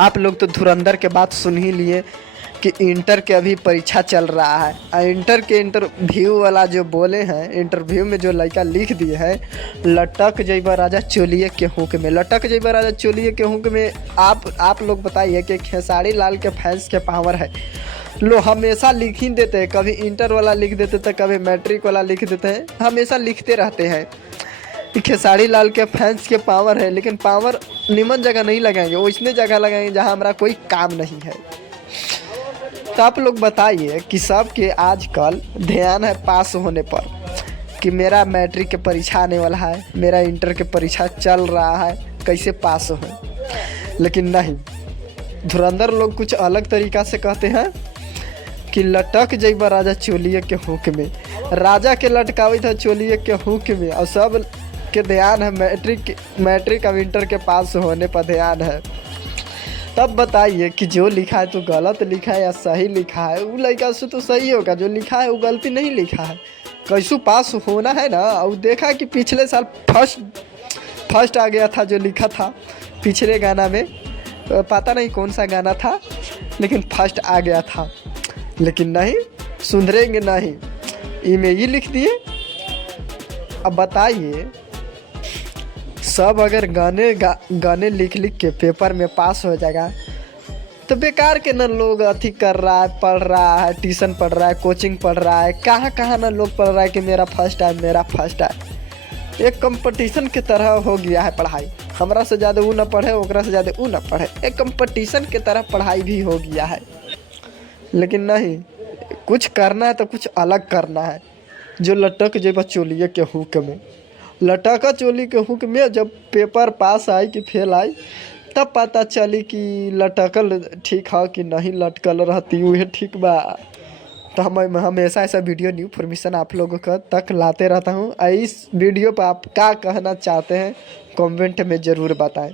आप लोग तो धुरंधर के बात सुन ही लिए कि इंटर के अभी परीक्षा चल रहा है और इंटर के इंटरव्यू वाला जो बोले हैं, इंटरव्यू में जो लड़का लिख दिए है, लटक जइबा राजा चोलिए के हुक में, लटक जइबा राजा चोलिए के हुक में। आप लोग बताइए कि खेसारी लाल के फैंस के पावर है, लो हमेशा लिख ही देते हैं, कभी इंटर वाला लिख देते थे, कभी मैट्रिक वाला लिख देते हैं, हमेशा लिखते रहते हैं। खेसारी लाल के फैंस के पावर है, लेकिन पावर निमन जगह नहीं लगाएंगे, वो इसने जगह लगाएंगे जहाँ हमारा कोई काम नहीं है। तो आप लोग बताइए कि सबके आजकल ध्यान है पास होने पर, कि मेरा मैट्रिक के परीक्षा आने वाला है, मेरा इंटर के परीक्षा चल रहा है, कैसे पास हो। लेकिन नहीं, धुरंधर लोग कुछ अलग तरीक़ा से कहते हैं कि लटक जइबा राजा चोलिए के हुक में, राजा के लटकावी था चोलिए के हुक में। और सब के ध्यान है मैट्रिक और इंटर के पास होने पर ध्यान है। तब बताइए कि जो लिखा है तो गलत लिखा है या सही लिखा है। वो लड़का से तो सही होगा, जो लिखा है वो गलती नहीं लिखा है, कैसू पास होना है ना। और देखा कि पिछले साल फर्स्ट आ गया था जो लिखा था पिछले गाना में, पता नहीं कौन सा गाना था, लेकिन फर्स्ट आ गया था। लेकिन नहीं सुधरेंगे नहीं, इमें ये लिख दिए। अब बताइए, सब अगर गाने लिख के पेपर में पास हो जाएगा तो बेकार के ना लोग अथी कर रहा है, पढ़ रहा है, ट्यूशन पढ़ रहा है, कोचिंग पढ़ रहा है, कहाँ ना लोग पढ़ रहा है कि मेरा फर्स्ट आए। एक कंपटीशन की तरह हो गया है पढ़ाई, हमरा से ज़्यादा वो ना पढ़े, ओकरा से ज़्यादा वो ना पढ़े, एक कंपटीशन की तरह पढ़ाई भी हो गया है। लेकिन नहीं, कुछ करना है तो कुछ अलग करना है। जो लटक जेबा चोलिए के हुक में, लटका चोली के हुक में, जब पेपर पास आई कि फेल आई, तब पता चली कि लटकल ठीक है कि नहीं लटकल रहती वह ठीक बा। तो हम हमेशा ऐसा वीडियो न्यू इन्फॉर्मेशन आप लोगों का तक लाते रहता हूँ। इस वीडियो पर आप क्या कहना चाहते हैं कमेंट में ज़रूर बताएं।